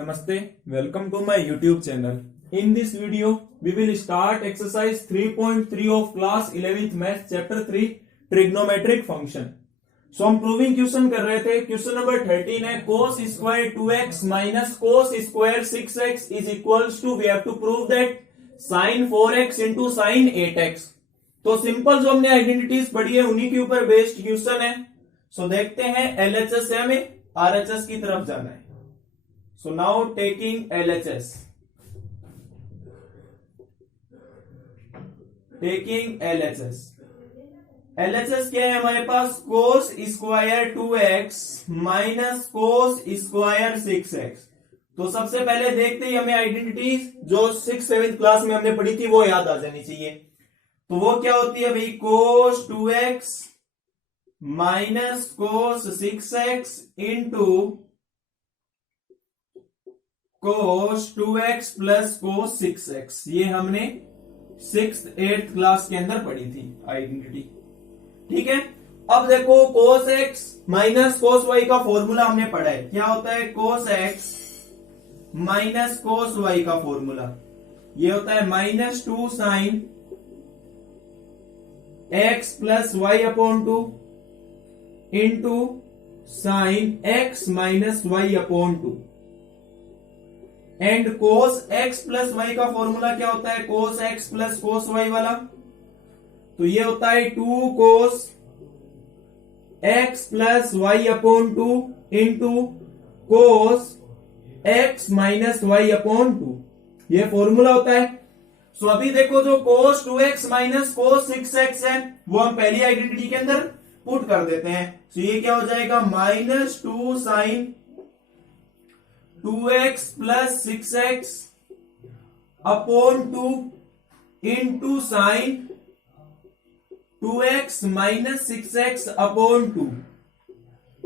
Namaste, welcome to my YouTube channel. In this video, we will start exercise 3.3 of class 11th math chapter 3 trigonometric function. So हम proving question कर रहे थे. Question number 13 है cos square 2x minus cos square 6x is equals to we have to prove that sin 4x into sin 8x. तो simple जो हमने identities पढ़ी है उन्हीं के ऊपर बेस्ड क्वेश्चन है. सो देखते हैं LHS से हमें RHS की तरफ जाना है. So now taking LHS. Taking LHS. LHS क्या है हमारे पास? cos square 2x minus cos square 6x. तो सबसे पहले देखते ही हमें आइडेंटिटीज जो 6th-7th क्लास में हमने पढ़ी थी वो याद आ जानी चाहिए. तो वो क्या होती है भाई? cos 2x minus cos 6x into cos 2x plus cos 6x. ये हमने 6th-8th क्लास के अंदर पढ़ी थी आइडेंटिटी. ठीक है. अब देखो cos x minus cos y का फॉर्मूला हमने पढ़ा है. क्या होता है? cos x minus cos y का फॉर्मूला ये होता है minus 2 sine x plus y upon 2 into sine x minus y upon 2. And cos x plus y का फॉर्मूला क्या होता है? cos x plus cos y वाला. तो ये होता है 2 cos x plus y upon 2 into cos x minus y upon 2. ये फॉर्मूला होता है. सो अभी देखो जो cos 2x minus cos 6x है वो हम पहली आइडेंटिटी के अंदर पुट कर देते हैं. तो ये क्या हो जाएगा? Minus 2 sine 2x plus 6x upon 2 into sine 2x minus 6x upon 2.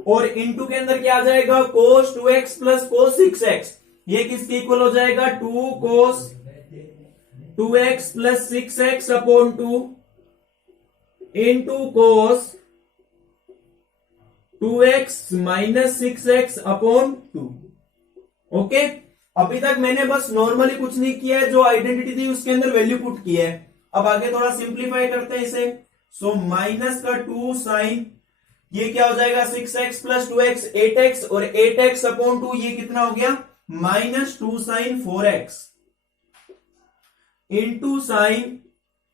और इंटू के अंदर क्या आ जाएगा? cos 2x plus cos 6x. ये किसके इक्वल हो जाएगा? 2 cos 2x plus 6x upon 2 into cos 2x minus 6x upon 2. Okay. अभी तक मैंने बस नॉर्मली कुछ नहीं किया है. जो आइडेंटिटी थी उसके अंदर वैल्यू पुट की है. अब आगे थोड़ा सिंप्लीफाई करते हैं इसे. सो माइनस का 2 साइन ये क्या हो जाएगा? 6x प्लस 2x 8x और 8x अपॉन 2 ये कितना हो गया? Minus 2 sine 4x into sign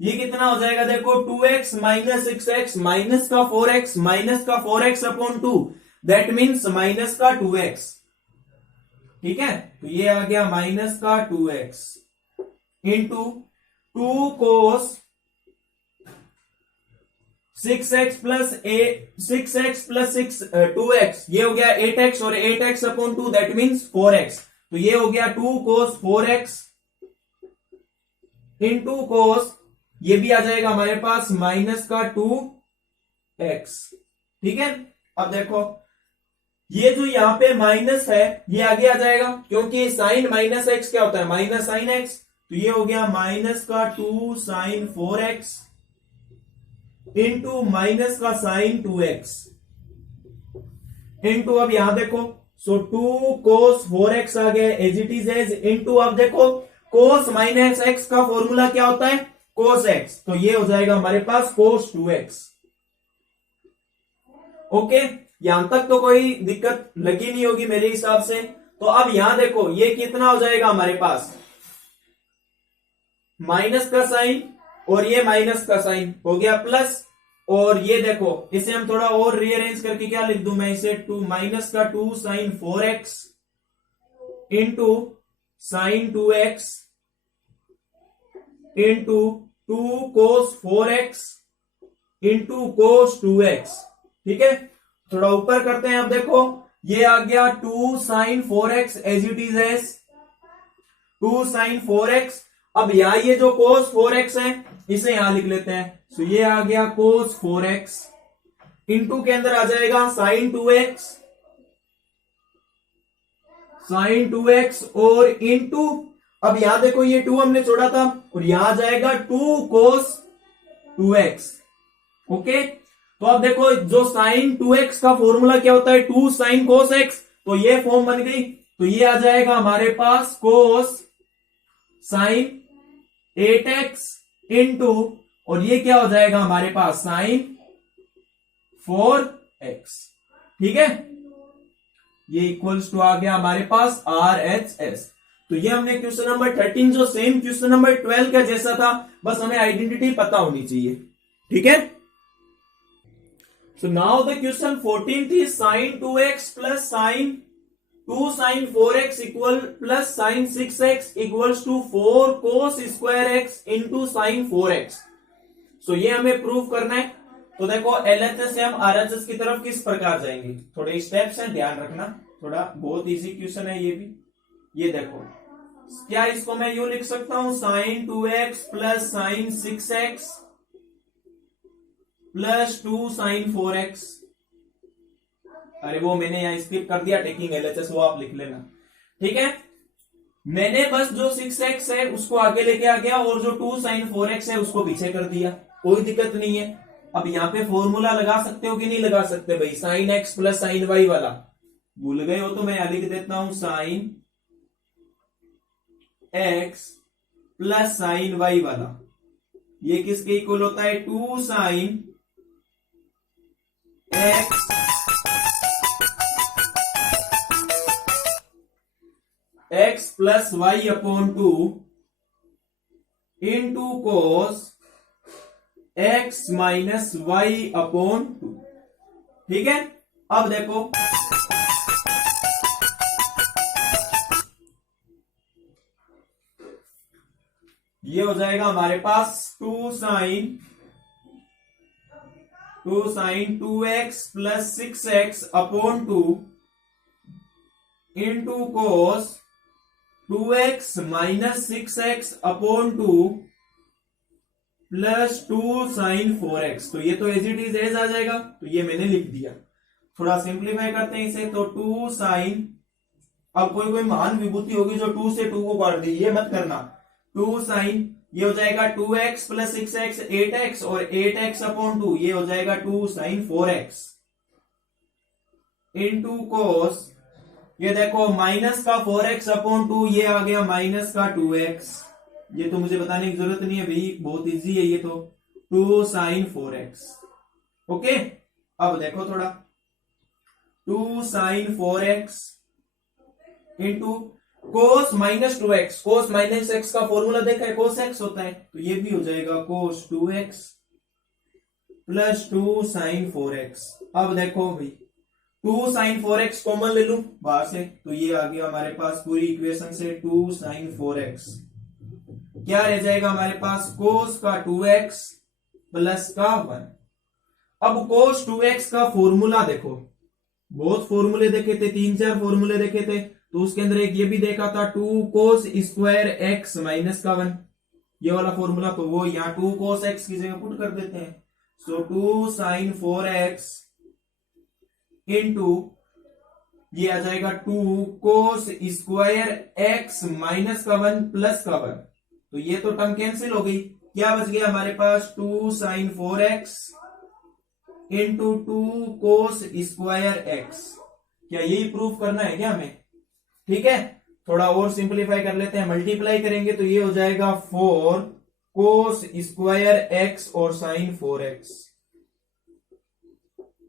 ये कितना हो जाएगा? देखो 2x माइनस 6x माइनस का 4x माइनस का 4x upon 2 that means minus का 2x. ठीक है. तो ये आ गया माइनस का 2x into 2 cos 6x plus 6x plus 2x ये हो गया 8x और 8x upon 2 that means 4x. तो ये हो गया 2 cos 4x इंटू cos ये भी आ जाएगा हमारे पास माइनस का 2x. ठीक है. अब देखो ये जो यहां पे माइनस है ये आगे आ जाएगा क्योंकि साइन माइनस एक्स क्या होता है? Minus sine x. तो ये हो गया माइनस का 2 साइन 4x इंटू माइनस का साइन 2x इंटू अब यहां देखो सो 2 cos 4x आ गया as it is as into अब देखो cos माइनस एक्स का फॉर्मूला क्या होता है? cos x. तो ये हो जाएगा हमारे पास cos 2x. ओके. यहां तक तो कोई दिक्कत लगी नहीं होगी मेरे हिसाब से. तो अब यहां देखो ये कितना हो जाएगा हमारे पास? माइनस का साइन और ये माइनस का साइन हो गया प्लस. और ये देखो इसे हम थोड़ा और रीअरेंज करके क्या लिख दूं मैं इसे? 2 माइनस का 2 sine 4x into sine 2x into 2 cos 4x into cos 2x. ठीक है. थोड़ा ऊपर करते हैं. अब देखो ये आ गया 2 sine 4x as it is as 2 sine 4x. अब यहां ये जो cos 4x है इसे यहां लिख लेते हैं. सो ये आ गया cos 4x इंटू के अंदर आ जाएगा साइन 2x साइन 2x और इंटू अब यहां देखो ये 2 हमने छोड़ा था और यहां आ जाएगा 2 cos 2x. ओके. तो अब देखो जो साइन 2x का फॉर्मूला क्या होता है? 2 साइन cos x. तो ये फॉर्म बन गई. तो ये आ जाएगा हमारे पास कोस साइन 8x इंटू, और ये क्या हो जाएगा हमारे पास साइन 4x। ठीक है, ये इक्वल्स टू आ गया हमारे पास RHS। तो ये हमने क्वेश्चन नंबर 13 जो सेम क्वेश्चन नंबर 12 का जैसा था, बस हमें आइडेंटिटी पता होनी चाहिए। ठीक है, so now the question 14 is sine 2x plus sine 2 sine 4x equal plus sine 6x equals to 4 cos square x into sine 4x। So ये हमें प्रूव करना है। तो देखो LHS से हम RHS की तरफ किस प्रकार जाएंगे, थोड़े स्टेप्स हैं, ध्यान रखना, थोड़ा बहुत इजी क्वेश्चन है ये भी। ये देखो, क्या इसको मैं यूं लिख सकता हूं, sine 2x plus sine 6x plus 2 sine 4x। अरे वो मैंने यहां स्किप कर दिया, टेकिंग LHS, वो आप लिख लेना। ठीक है, मैंने बस जो 6x है उसको आगे लेके आ गया और जो 2 साइन 4x है उसको पीछे कर दिया, कोई दिक्कत नहीं है। अब यहां पे फॉर्मूला लगा सकते हो कि नहीं लगा सकते भाई, sine x plus sine y वाला भूल गए हो तो मैं यहां लिख देता हूं, sine x plus sine y वाला, ये किसके इक्वल होता है, 2 sine x plus y upon 2 into cos x minus y upon 2। ठीक है, अब देखो ये हो जाएगा हमारे पास 2 sine 2x plus 6x upon 2 into cos 2x minus 6x upon 2 plus 2 sine 4x। तो ये तो एज इट इज एज आ जाएगा, तो ये मैंने लिख दिया। थोड़ा सिंप्लीफाई करते हैं इसे, तो 2 साइन, अब कोई महान विभूति होगी जो 2 से 2 को काट दी, ये मत करना। 2 साइन, ये हो जाएगा 2x प्लस 6x 8x, और 8x अपॉन 2 ये हो जाएगा 2 साइन 4x इंटू कोस, ये देखो माइनस का 4x अपॉन 2 ये आ गया माइनस का 2x। ये तो मुझे बताने की जरूरत नहीं है भाई, बहुत इजी है ये तो, 2 साइन 4x। ओके, अब देखो थोड़ा, 2 sine 4x into cos minus 2x, cos minus x का फॉर्मूला देखा है, कोस x होता है, तो ये भी हो जाएगा कोस 2x प्लस 2 साइन 4x। अब देखो भाई 2 साइन 4x कॉमन ले लूं बाहर से, तो ये आ गया हमारे पास पूरी इक्वेशन से 2 साइन 4x, क्या रह जाएगा हमारे पास, कोस का 2x प्लस का 1। अब कोस 2x का फॉर्मूला देखो, बहुत फॉर्मूले देखे थे, 3-4 फॉर्मूले देखे थे, तो उसके अंदर एक ये भी देखा था 2 कोस स्क्वायर x माइनस का 1, ये वाला फॉर्मूला, तो वो यहाँ 2 कोस x की जगह पुट कर देते हैं। सो 2 साइन 4x इंटू ये आ जाएगा 2 कोस स्क्वायर x माइनस का 1 प्लस का 1, तो ये तो टर्म कैंसिल हो गई, क्या बच गया हमारे पास, 2 sine 4x into 2 cos square x। क्या यही प्रूफ करना है क्या हमें? ठीक है, थोड़ा और सिंप्लीफाई कर लेते हैं, मल्टीप्लाई करेंगे तो ये हो जाएगा 4 कोस स्क्वायर x और sine 4x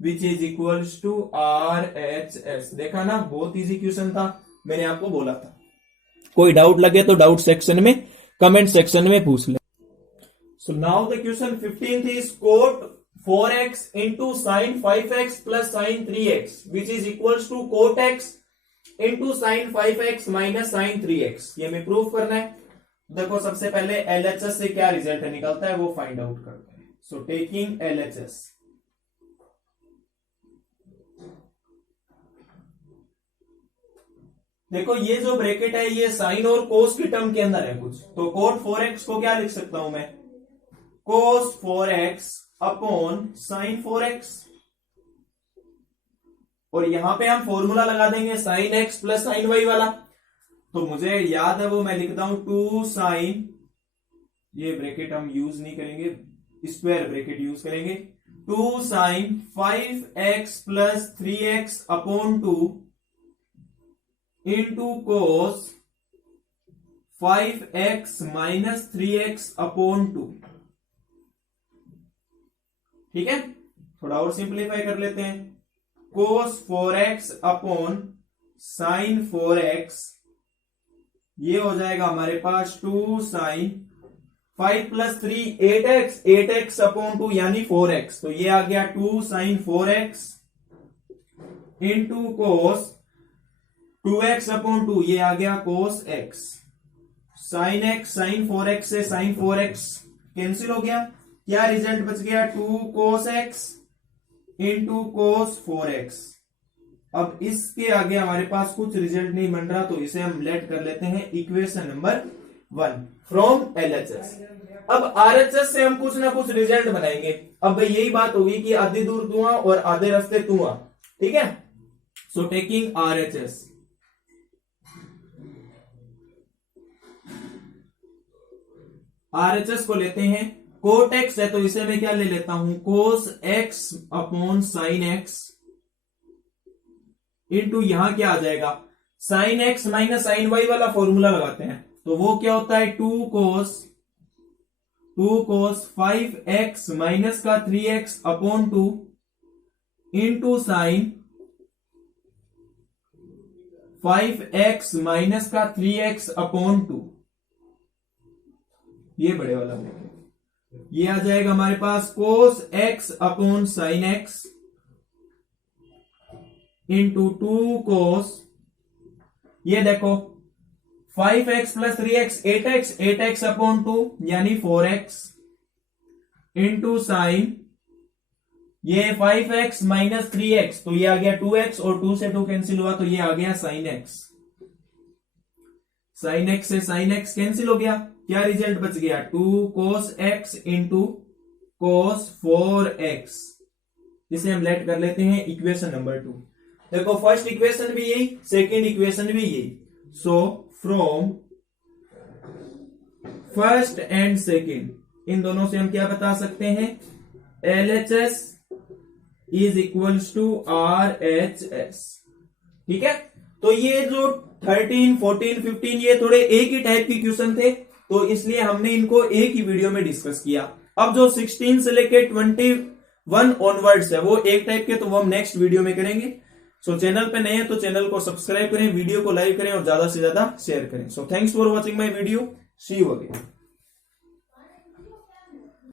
which is equals to RHS। देखा ना, बहुत इजी क्वेश्चन था, मैंने आपको बोला था। कोई डाउट लगे तो डाउट सेक्शन में, कमेंट सेक्शन में पूछ ले। So now the question 15th is cot 4x into sine 5x plus sine 3x which is equals to cot x into sine 5x minus sine 3x। ये हमें proof करना है। देखो सबसे पहले LHS से क्या रिजल्ट निकलता है वो फाइंड आउट करते हैं। सो टेकिंग LHS, देखो ये जो ब्रैकेट है ये साइन और कोस की टर्म के अंदर है कुछ, तो कोट 4x को क्या लिख सकता हूं मैं, कोस 4x अपॉन साइन 4x, और यहां पे हम फॉर्मूला लगा देंगे sine x plus sine y वाला, तो मुझे याद है वो मैं लिखता हूं 2 साइन, ये ब्रैकेट हम यूज नहीं करेंगे, स्क्वायर ब्रैकेट यूज करेंगे, 2 sine 5x plus 3x upon 2 into cos 5x minus 3x upon 2। ठीक है, थोड़ा और सिंप्लीफाई कर लेते हैं। कोस 4x अपॉन साइन 4x, ये हो जाएगा हमारे पास 2 sign 5 plus 3 8x, 8x upon 2 यानी 4x, तो ये आ गया 2 sine 4x into cos 2x upon 2, ये आ गया cos x। Sine x sine 4x से साइन 4x कैंसिल हो गया, क्या रिजल्ट बच गया 2 कोस x इंटू कोस 4x। अब इसके आगे हमारे पास कुछ रिजल्ट नहीं बन रहा, तो इसे हम लेट कर लेते हैं इक्वेशन नंबर 1 फ्रॉम LHS। अब RHS से हम कुछ ना कुछ रिजल्ट बनाएंगे। अब भाई यही बात होगी कि आधी दूर धुआं और आधे रास्ते धुआं। ठीक है, सो टेकिंग RHS, RHS को लेते हैं। कोट x है तो इसे मैं क्या ले लेता हूं, cos x upon sine x into यहां क्या आ जाएगा, sine x minus sine y वाला फॉर्मूला लगाते हैं, तो वो क्या होता है 2 कोस 5x माइनस का 3x upon 2 into sine 5x minus का 3x अपॉन 2, ये बड़े वाला लेंगे, ये आ जाएगा हमारे पास कोस x upon sine x into 2 कोस, ये देखो 5x plus 3x 8x, 8x upon 2 यानी 4x इंटू साइन ये 5x माइनस 3x, तो ये आ गया 2x और 2 से 2 कैंसिल हुआ, तो ये आ गया साइन x। साइन x से साइन x कैंसिल हो गया, क्या रिजल्ट बच गया 2 कोस x इंटू कोस 4x। इसे हम लेट कर लेते हैं इक्वेशन नंबर 2। देखो फर्स्ट इक्वेशन भी यही, सेकेंड इक्वेशन भी यही, so from first and second इन दोनों से हम क्या बता सकते हैं, LHS is equals to RHS। ठीक है, तो ये जो 13, 14, 15 ये थोड़े एक ही टाइप के क्वेश्चन थे, तो इसलिए हमने इनको एक ही वीडियो में डिस्कस किया। अब जो 16 से लेके 21 ऑनवर्ड्स है वो एक टाइप के, तो वो हम नेक्स्ट वीडियो में करेंगे। सो चैनल पे नए हैं तो चैनल को सब्सक्राइब करें, वीडियो को लाइक करें और ज्यादा से ज्यादा शेयर करें। So thanks for watching my video, see you again.